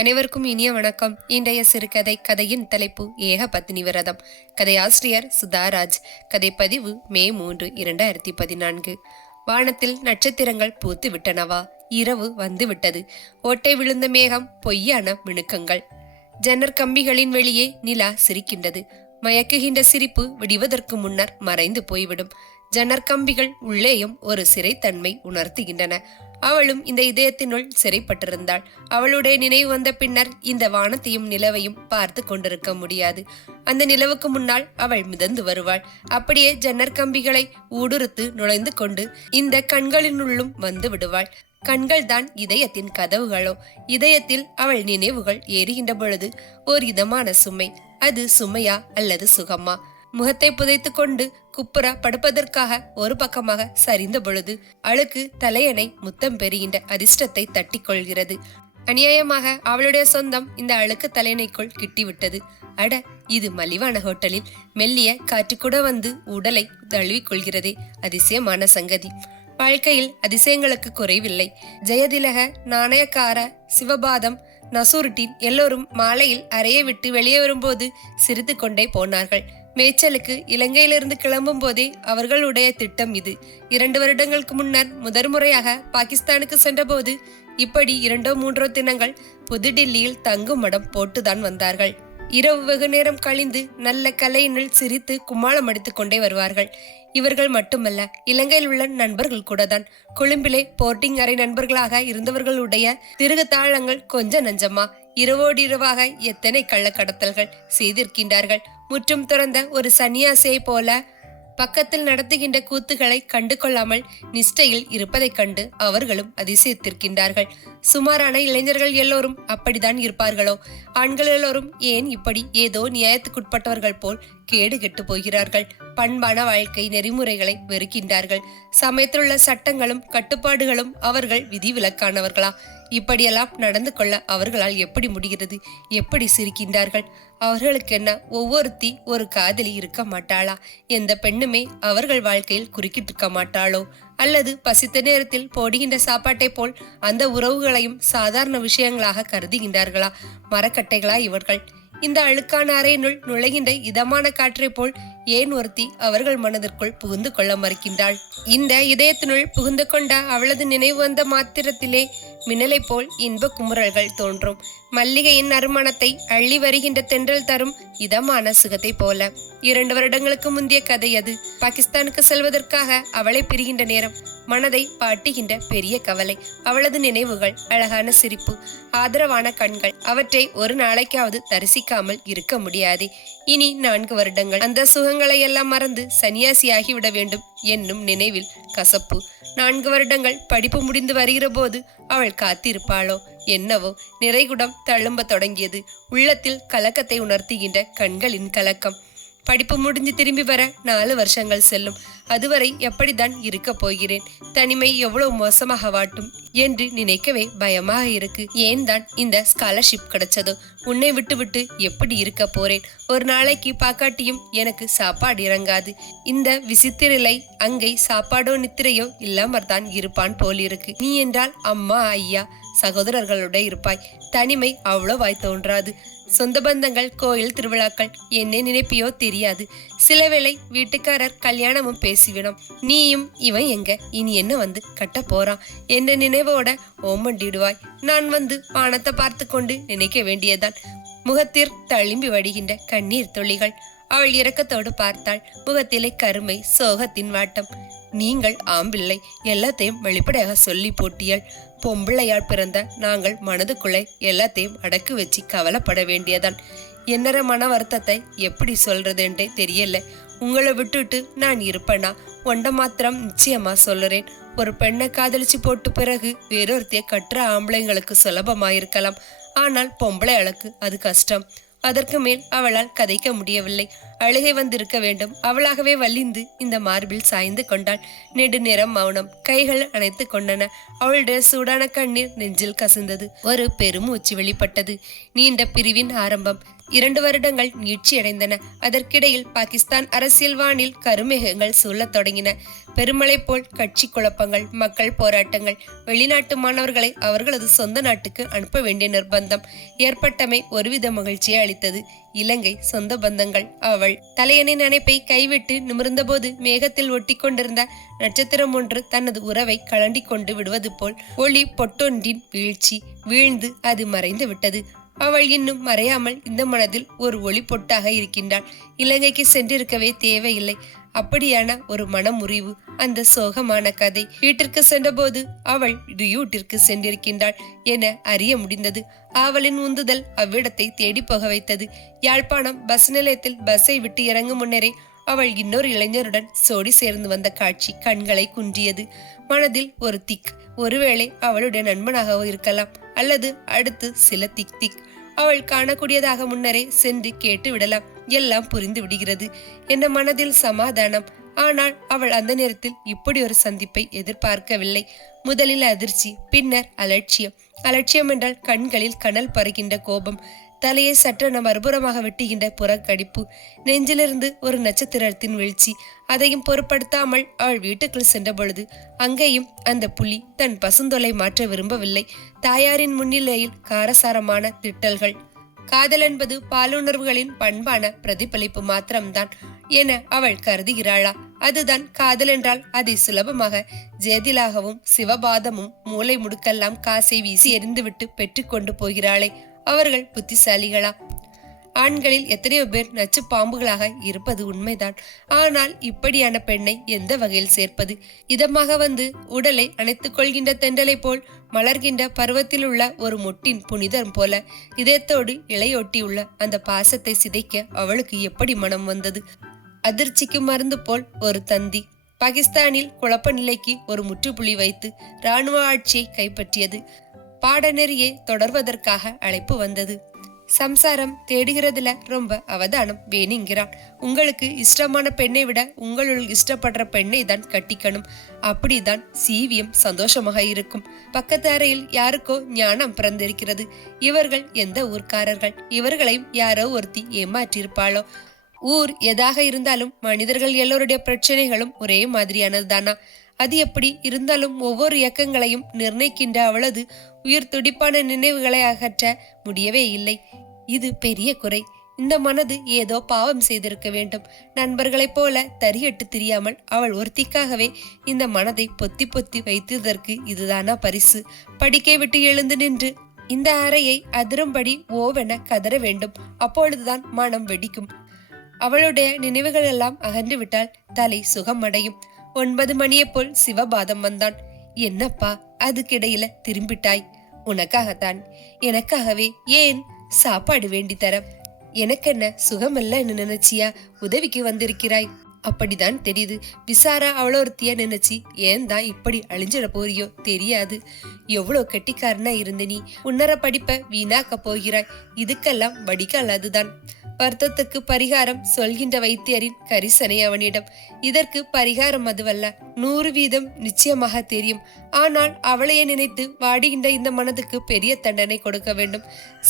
அனைவருக்கும் இனிய வணக்கம். இன்றைய சிறுகதை கதையின் தலைப்பு ஏக பத்தினி விரதம். கதையாசிரியர் சுதாராஜ். கதைப்பதிவு மே மூன்று இரண்டாயிரத்தி பதினான்கு. வானத்தில் நட்சத்திரங்கள் பூத்து விட்டனவா? இரவு வந்து விட்டது. ஓட்டை விழுந்த மேகம் பொய்யான மினுக்கங்கள். ஜன்னர் கம்பிகளின் வெளியே நிலா சிரிக்கின்றது. மயக்குகின்ற சிரிப்பு விடிவதற்கு முன்னர் மறைந்து போய்விடும். ஜன்னற்கம்பிகள் உள்ளேயும் ஒரு சிறைத்தன்மை உணர்த்துகின்றன. அவளும் இந்த இதயத்தினுள் சிறைப்பட்டிருந்தாள். அவளுடைய நினைவு வந்த பின்னர் இந்த வானத்தையும் நிலவையும் பார்த்து கொண்டிருக்க முடியாது. அந்த நிலவுக்கு முன்னால் அவள் மிதந்து வருவாள். அப்படியே ஜன்னற் கம்பிகளை ஊடுருத்து நுழைந்து கொண்டு இந்த கண்களினுள்ளும் வந்து விடுவாள். கண்கள் தான் இதயத்தின் கதவுகளோ. இதயத்தில் அவள் நினைவுகள் ஏறுகின்ற பொழுது ஒரு இதமான சுமை. அது சுமையா அல்லது சுகமா? முகத்தை புதைத்து கொண்டு குப்புற படுப்பதற்காக ஒரு பக்கமாக சரிந்த பொழுது அழுக்கு தலையணை முத்தம் பெறுகின்ற அதிர்ஷ்டத்தை தட்டிக் கொள்கிறது அநியாயமாக அவளுடைய சொந்தம் இந்த அழுக்கு தலையணைக்குள் கிட்டிவிட்டது. அட இது மலிவான ஹோட்டலில் மெல்லிய காற்று கூட வந்து உடலை தழுவிக்கொள்கிறதே அதிசயமான சங்கதி. வாழ்க்கையில் அதிசயங்களுக்கு குறைவில்லை. ஜெயதிலக நாணயக்கார சிவபாதம் நசூருட்டின் எல்லோரும் மாலையில் அறையை விட்டு வெளியே வரும்போது சிரித்து கொண்டே போனார்கள். மேய்ச்சலுக்கு இலங்கையிலிருந்து கிளம்பும் போதே அவர்களுடைய திட்டம் இது. இரண்டு வருடங்களுக்கு முன்னர் முதல் முறையாக பாகிஸ்தானுக்கு சென்றபோது இப்படி இரண்டோ மூன்றோ தினங்கள் புதுடில்லியில் தங்கும் மடம் போட்டுதான் வந்தார்கள். இரவு வெகு நேரம் கழிந்து நல்ல கலையினுள் சிரித்து கும்மாளம் அடித்துக் கொண்டே வருவார்கள். இவர்கள் மட்டுமல்ல இலங்கையில் உள்ள நண்பர்கள் கூட தான் கொழும்பிலே போர்ட்டிங் அறை நண்பர்களாக இருந்தவர்களுடைய திருகு தாளங்கள் கொஞ்சம் நஞ்சமா? இரவோடிரவாக எத்தனை கள்ளக்கடத்தல்கள் செய்திருக்கின்றார்கள். முற்றும் துறந்த ஒரு சன்னியாசியை போல பக்கத்தில் நடத்துகின்ற கூத்துகளை கண்டு கொள்ளாமல் நிஷ்டையில் இருப்பதைக் கண்டு அவர்களும் அதிசயித்திருக்கின்றார்கள். சுமாரான இளைஞர்கள் எல்லோரும் அப்படித்தான் இருப்பார்களோ? ஆண்கள் எல்லோரும் ஏன் இப்படி ஏதோ நியாயத்துக்குட்பட்டவர்கள் போல் கேடு கெட்டு போகிறார்கள். பண்பான வாழ்க்கை நெறிமுறைகளை வெறுக்கின்றார்கள். சமயத்திலுள்ள சட்டங்களும் கட்டுப்பாடுகளும் அவர்கள் விதிவிலக்கானவர்களா? இப்படியெல்லாம் நடந்து கொள்ள அவர்களால் எப்படி முடிகிறது? எப்படி சிரிக்கின்றார்கள்? அவர்களுக்கு என்ன ஒவ்வொருத்தி ஒரு காதலி இருக்க மாட்டாளா? எந்த பெண்ணுமே அவர்கள் வாழ்க்கையில் குறுக்கிட்டு இருக்க மாட்டாளோ? அல்லது பசித்த நேரத்தில் போடுகின்ற சாப்பாட்டை போல் அந்த உறவுகளையும் சாதாரண விஷயங்களாக கருதுகின்றார்களா? மரக்கட்டைகளா இவர்கள்? இந்த அழுக்கான அறையினுள் நுழைகின்ற இதமான காற்றைப் போல் ஏன் ஒருத்தி அவர்கள் மனதிற்குள் புகுந்து கொள்ள மறுக்கின்றாள்? இந்த இதயத்தினுள் புகுந்து கொண்ட அவளது நினைவு வந்த மாத்திரத்திலே மின்னலைப் போல் இன்ப குமுறல்கள் தோன்றும். மல்லிகையின் நறுமணத்தை அள்ளி வருகின்ற தென்றல் தரும் இதமான சுகத்தை போல. இரண்டு வருடங்களுக்கு முந்தைய கதை அது. பாகிஸ்தானுக்கு செல்வதற்காக அவளை பிரிகின்ற நேரம். மனதை பாட்டுகின்ற பெரிய கவலை. அவளது நினைவுகள் அழகான சிரிப்பு ஆதரவான கண்கள் அவற்றை ஒரு நாளைக்காவது தரிசிக்காமல் இருக்க முடியாது. இனி நான்கு வருடங்கள். அந்த சுகங்களை எல்லாம் மறந்து சன்னியாசியாகிவிட வேண்டும் என்னும் நினைவில் கசப்பு. நான்கு வருடங்கள் படிப்பு முடிந்து வருகிற போது அவள் காத்திருப்பாளோ என்னவோ நிறைகுடம் தழும்ப தொடங்கியது. உள்ளத்தில் கலக்கத்தை உணர்த்துகின்ற கண்களின் கலக்கம். படிப்பு முடிஞ்சு திரும்பி வர நாலு வருஷங்கள் செல்லும். அதுவரை எப்படிதான் இருக்க போகிறேன்? தனிமை எவ்வளவு மோசமாக வாட்டும் என்று நினைக்கவே பயமாக இருக்கு. ஏன் தான் இந்த ஸ்காலர்ஷிப் கிடைச்சதோ? உன்னை விட்டு விட்டு எப்படி இருக்க போறேன்? ஒரு நாளைக்கு பாக்காட்டியும் எனக்கு சாப்பாடு இறங்காது. இந்த விசித்திரலை அங்கே சாப்பாடோ நித்திரையோ இல்லாமற் தான் இருப்பான் போலிருக்கு நீ என்றால் அம்மா ஐயா சகோதரர்களோட இருப்பாய். தனிமை அவ்வளவாய் தோன்றாது. சொந்த பந்தங்கள் கோயில் திருவிழாக்கள் என்ன நினைப்பியோ தெரியாது. சிலவேளை வீட்டுக்காரர் கல்யாணமும் பேசிவிடும். நீயும் இவன் எங்க? இனி என்ன வந்து கட்ட போறான்? என்ன நினைவோட ஓமண்டிடுவாய். நான் வந்து வானத்தை பார்த்து கொண்டு நினைக்க வேண்டியதான் முகத்தில் தழும்பி வடிகின்ற கண்ணீர் துளிகள். அவள் இரக்கத்தோடு பார்த்தாள். முகத்திலே கருமை சோகத்தின் வாட்டம். நீங்கள் ஆம்பிள்ளை. எல்லாத்தையும் வெளிப்படையாக சொல்லி போட்டியல். பொம்பிள்ளையால் பிறந்த நாங்கள் மனதுக்குள்ளே எல்லாத்தையும் அடக்கு வச்சு கவலைப்பட வேண்டியதான் என்னற மன வருத்தத்தை எப்படி சொல்றதுன்றே தெரியல. உங்களை விட்டுட்டு நான் இருப்பேனா? ஒண்ட மாத்திரம் நிச்சயமா சொல்லுறேன். ஒரு பெண்ணை காதலிச்சு போட்டு பிறகு வேறொருத்திய கற்ற ஆம்பளைங்களுக்கு சுலபமாயிருக்கலாம். ஆனால் பொம்பளையாளுக்கு அது கஷ்டம். அதற்கு மேல் அவளால் கதைக்க முடியவில்லை. அழுகை வந்திருக்க வேண்டும். அவளாகவே வலிந்து இந்த மார்பில் சாய்ந்து கொண்டாள். நெடுநேரம் மௌனம். கைகள் அணைத்து கொண்டன. அவளுடைய சூடான கண்ணீர் நெஞ்சில் கசிந்தது. ஒரு பெருமூச்சு வெளிப்பட்டது. நீண்ட பிரிவின் ஆரம்பம். இரண்டு வருடங்கள் நீட்சியடைந்தன. அதற்கிடையில் பாகிஸ்தான் அரசியல் வானில் கருமேகங்கள் சூழத் தொடங்கின. பெருமழை போல் கட்சி குழப்பங்கள் மக்கள் போராட்டங்கள் வெளிநாட்டு மாணவர்களை அவர்களது சொந்த நாட்டுக்கு அனுப்ப வேண்டிய நிர்பந்தம் ஏற்பட்டமை ஒருவித மகிழ்ச்சியை அளித்தது. இலங்கை சொந்த பந்தங்கள் அவள் தலையணை நினைப்பை கைவிட்டு நிமிர்ந்தபோது மேகத்தில் ஒட்டி கொண்டிருந்த நட்சத்திரம் ஒன்று தனது உறவை கலண்டி கொண்டு விடுவது போல் ஒளி பொட்டொன்றின் வீழ்ச்சி வீழ்ந்து அது மறைந்து விட்டது அவள் இன்னும் மறையாமல் இந்த மனதில் ஒரு ஒளி பொட்டாக இருக்கின்றாள். இலங்கைக்கு சென்றிருக்கவே தேவையில்லை. அப்படியான ஒரு மனமுறிவு அந்த சோகமான கதை. வீட்டிற்கு சென்றபோது அவள் ரியூட்டிற்கு சென்றிருக்கின்றாள் என அறிய முடிந்தது. ஆவலின் உந்துதல் அவ்விடத்தை தேடி போக வைத்தது. யாழ்ப்பாணம் பஸ் நிலையத்தில் பஸ்ஸை விட்டு இறங்கும் முன்னரே அவள் இன்னொரு இளைஞருடன் சோடி சேர்ந்து வந்த காட்சி கண்களை குன்றியது. மனதில் ஒரு திக் ஒருவேளை அவளுடைய நண்பனாகவோ இருக்கலாம். அல்லது அடுத்து சில திக் திக். அவள் காணக்கூடியதாக முன்னரே சென்று கேட்டு விடலாம். எல்லாம் புரிந்து விடுகிறது. என்ன மனதில் சமாதானம். ஆனால் அவள் அந்த நேரத்தில் இப்படி ஒரு சந்திப்பை எதிர்பார்க்கவில்லை. முதலில் அதிர்ச்சி பின்னர் அலட்சியம். அலட்சியம் என்றால் கண்களில் கனல் பருகின்ற கோபம். தலையை சற்றென மறுபுறமாக வெட்டுகின்ற புறக்கடிப்பு நெஞ்சிலிருந்து ஒரு நட்சத்திரத்தின் வீழ்ச்சி அதையும் பொருட்படுத்தாமல் அவள் வீட்டுக்குள் சென்ற பொழுது அங்கேயும் அந்த புலி தன் பசுந்தொலை மாற்ற விரும்பவில்லை. தாயாரின் முன்னிலையில் காரசாரமான திட்டல்கள். காதல் என்பது பாலுணர்வுகளின் பண்பான பிரதிபலிப்பு மாத்திரம்தான் என அவள் கருதுகிறாளா? அதுதான் காதல் என்றால் அதை சுலபமாக ஜேதிலாகவும் சிவபாதமும் மூளை முடுக்கெல்லாம் காசை வீசி எறிந்துவிட்டு பெற்றுக்கொண்டு போகிறாளே. அவர்கள் புத்திசாலிகளா ஆண்களில் எத்தனையோ பேர் நச்சு பாம்புகளாக இருப்பது உண்மைதான். ஆனால் இப்படியான பெண்ணை எந்த வகையில் சேர்ப்பது? இதமாக வந்து உடலை அணைத்துக் கொள்கின்ற தென்றலை போல் மலர்கின்ற பருவத்தில் உள்ள ஒரு முட்டின் புனிதம் போல இதயத்தோடு இலையொட்டியுள்ள அந்த பாசத்தை சிதைக்க அவளுக்கு எப்படி மனம் வந்தது? அதிர்ச்சிக்கு மருந்து போல் ஒரு தந்தி. பாகிஸ்தானில் குழப்ப நிலைக்கு ஒரு முற்றுப்புள்ளி வைத்து இராணுவ ஆட்சியை கைப்பற்றியது. பாடநெறியை தொடர்வதற்காக அழைப்பு வந்தது. சம்சாரம் தேடுகிறதுல ரொம்ப அவதானம் வேணுங்கிறான். உங்களுக்கு இஷ்டமான பெண்ணை விட உங்களுள் இஷ்டப்படுற பெண்ணை தான் கட்டிக்கணும். அப்படிதான் சீவியம் சந்தோஷமாக இருக்கும். பக்கத்து அறையில் யாருக்கோ ஞானம் பிறந்திருக்கிறது. இவர்கள் எந்த ஊர்க்காரர்கள்? இவர்களையும் யாரோ ஒருத்தி ஏமாற்றியிருப்பாளோ? ஊர் எதாக இருந்தாலும் மனிதர்கள் எல்லோருடைய பிரச்சனைகளும் ஒரே மாதிரியானது தானா அது எப்படி இருந்தாலும் ஒவ்வொரு இயக்கங்களையும் நிர்ணயிக்கின்ற அவளது உயிர் துடிப்பான நினைவுகளை அகற்ற முடியவே இல்லை. இது பெரிய குறை. இந்த மனது ஏதோ பாவம் செய்திருக்க வேண்டும். நண்பர்களைப் போல தரியட்டு தெரியாமல் அவள் ஒருத்திக்காகவே இந்த மனதை பொத்தி பொத்தி வைத்ததற்கு இதுதானா பரிசு. படிக்கை விட்டு எழுந்து நின்று இந்த அறையை அதிரும்படி ஓவென கதற வேண்டும். அப்பொழுதுதான் மனம் வெடிக்கும். அவளுடைய நினைவுகள் எல்லாம் அகன்று விட்டால் தலை சுகம் அடையும் ஒன்பது மணியை போல் சிவபாதம் வந்தான். என்னப்பா அதுக்கிடையில திரும்பிட்டாய்? உனக்காகத்தான். எனக்காகவே ஏன் சாப்பாடு வேண்டி தர? எனக்கென்ன சுகமல்லன்னு நினைச்சியா? உதவிக்கு வந்திருக்கிறாய். அப்படிதான் தெரியுது. விசாரா அவ்வளோருத்திய நினைச்சி ஏன் தான் இப்படி அழிஞ்சிட போறியோ? தெரியாது. எவ்வளோ கெட்டிக்காரனா இருந்த நீ? உன்னர படிப்ப வீணாக்க போகிறாய். இதுக்கெல்லாம் வடிகால் அதுதான். வருத்தத்துக்கு பரிகாரம் சொல்கின்ற வைத்தியரின் கரிசனை அவனிடம். இதற்கு பரிகாரம் அதுவல்ல. நூறு வீதம் நிச்சயமாக தெரியும். ஆனால் அவளையே நினைத்து வாடுகின்ற இந்த மனதுக்கு பெரிய தண்டனை கொடுக்க வேண்டும்.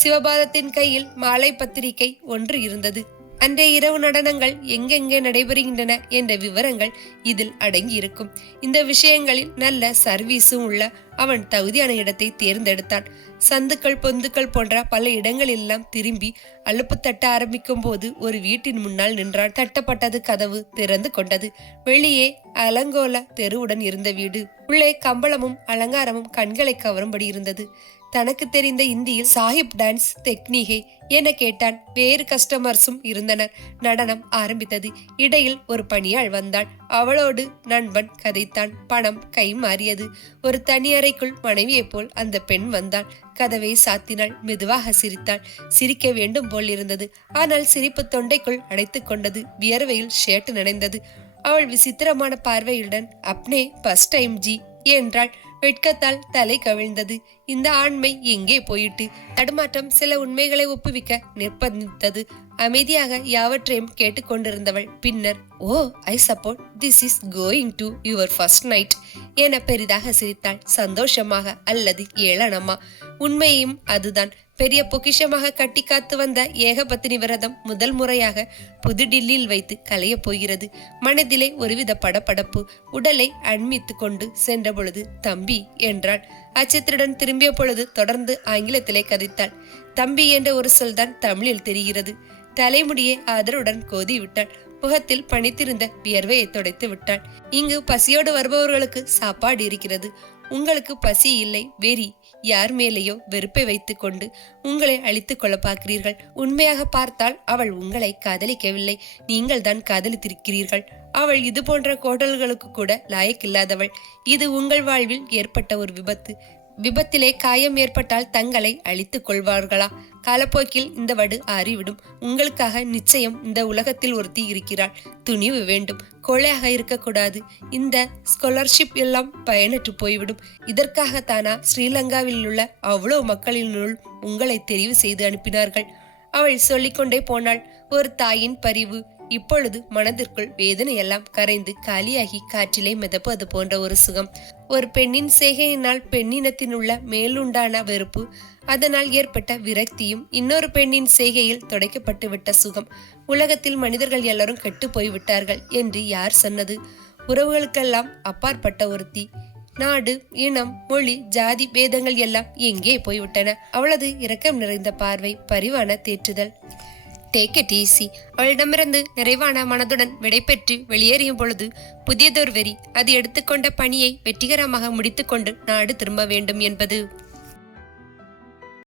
சிவபாதத்தின் கையில் மாலை பத்திரிகை ஒன்று இருந்தது. அன்றைய இரவு நடனங்கள் எங்கெங்கே நடைபெறுகின்றன என்ற விவரங்கள் இதில் அடங்கியிருக்கும். இந்த விஷயங்களில் நல்ல சர்வீஸும் உள்ள அவன் தகுதியான இடத்தை தேர்ந்தெடுத்தான். சந்துக்கள் பொந்துக்கள் போன்ற பல இடங்களெல்லாம் திரும்பி அலுப்பு தட்ட ஆரம்பிக்கும் போது ஒரு வீட்டின் முன்னால் நின்றான் தட்டப்பட்டது கதவு திறந்து கொண்டது. வெளியே அலங்கோல தெருவுடன் இருந்த வீடு. உள்ளே கம்பளமும் அலங்காரமும் கண்களை கவரும்படி இருந்தது. தனக்கு தெரிந்த இந்தியில் சாஹிப் டான்ஸ் டெக்னிகே என கேட்டான். வேறு கஸ்டமர்ஸும் இருந்தனர். நடனம் ஆரம்பித்தது. இடையில் ஒரு பணியாள் வந்தாள். அவளோடு நண்பன் கதைத்தான். பணம் கை மாறியது. ஒரு தனியறைக்குள் மனைவியைப் போல் அந்த பெண் வந்தாள். கதவை சாத்தினாள். மெதுவாக சிரித்தாள். சிரிக்க வேண்டும் போல் இருந்தது. ஆனால் சிரிப்பு தொண்டைக்குள் அடைத்து கொண்டது. வியர்வையில் ஷேட்டு நனைந்தது. அவள் விசித்திரமான பார்வையுடன் அப்னே ஃபர்ஸ்ட் டைம் ஜி என்றாள். வெட்கத்தால் தலை கவிழ்ந்தது. இந்த ஆண்மை எங்கே போயிட்டு தடுமாற்றம் சில உண்மைகளை ஒப்புவிக்க நிர்பந்தித்தது. அமைதியாக யாவற்றையும் கேட்டுக்கொண்டிருந்தவள் பின்னர் ஓ I support this is going to your first night என பெரிதாக சிரித்தாள். சந்தோஷமாக அல்லது ஏளனமா? உண்மையும் அதுதான். பெரிய பொக்கிஷமாக கட்டி காத்து வந்த ஏகபத்தினி விரதம் முதல் முறையாக புதுடில்லியில் வைத்து கலையப் போகிறது. மனதிலே ஒருவித படபடப்பு உடலை அண்மித்து கொண்டு சென்ற பொழுது தம்பி என்றாள். அச்சத்துடன் திரும்பிய பொழுது தொடர்ந்து ஆங்கிலத்திலே கதைத்தாள். தம்பி என்ற ஒரு சொல்தான் தமிழில் தெரிகிறது. தலைமுடியை ஆதரவுடன் கோதி விட்டாள் முகத்தில் பணித்திருந்த வியர்வையை துடைத்து விட்டாள். இங்கு பசியோடு வருபவர்களுக்கு சாப்பாடு இருக்கிறது. உங்களுக்கு பசி இல்லை வெறி யார் மேலேயோ வெறுப்பை வைத்து கொண்டு உங்களை அழித்துக் கொள்ள பார்க்கிறீர்கள். உண்மையாக பார்த்தால் அவள் உங்களை காதலிக்கவில்லை. நீங்கள் தான் காதலித்திருக்கிறீர்கள். அவள் இது போன்ற கோடல்களுக்கு கூட லாயக்கில்லாதவள் இது உங்கள் வாழ்வில் ஏற்பட்ட ஒரு விபத்து. விபத்திலே காயம் ஏற்பட்டால் தங்களை அழித்துக் கொள்வார்களா? காலப்போக்கில் இந்த வடு ஆறிவிடும் உங்களுக்காக நிச்சயம் இந்த உலகத்தில் ஒருத்தி இருக்கிறாள். துணிவு வேண்டும். கொலையாக இருக்கக்கூடாது. இந்த ஸ்காலர்ஷிப் எல்லாம் பயனற்று போய்விடும். இதற்காகத்தானா ஸ்ரீலங்காவில் உள்ள அவ்வளவு மக்களினுள் உங்களை தெரிவு செய்து அனுப்பினார்கள். அவள் சொல்லிக்கொண்டே போனாள். ஒரு தாயின் பரிவு இப்பொழுது மனதிற்குள் வேதனையெல்லாம் கரைந்து காலியாகி காற்றிலே மிதப்பது போன்ற ஒரு சுகம். ஒரு பெண்ணின் செய்கையினால் பெண்ணினத்தினுள்ள மேலுண்டான வெறுப்பு அதனால் ஏற்பட்ட விரக்தியும் இன்னொரு பெண்ணின் செய்கையில் துடைக்கப்பட்டு விட்ட சுகம். உலகத்தில் மனிதர்கள் எல்லாரும் கெட்டு போய்விட்டார்கள் என்று யார் சொன்னது? உறவுகளுக்கெல்லாம் அப்பாற்பட்ட ஒருத்தி நாடு இனம் மொழி ஜாதி பேதங்கள் எல்லாம் எங்கே போய்விட்டன? அவளது இரக்கம் நிறைந்த பார்வை பரிவான தேற்றுதல். டேக் இட் ஈஸி அவளிடமிருந்து நிறைவான மனதுடன் விடைபெற்று வெளியேறிய பொழுது புதியதொரு வெறி அது எடுத்துக்கொண்ட பணியை வெற்றிகரமாக முடித்துக்கொண்டு நாடு திரும்ப வேண்டும் என்பது.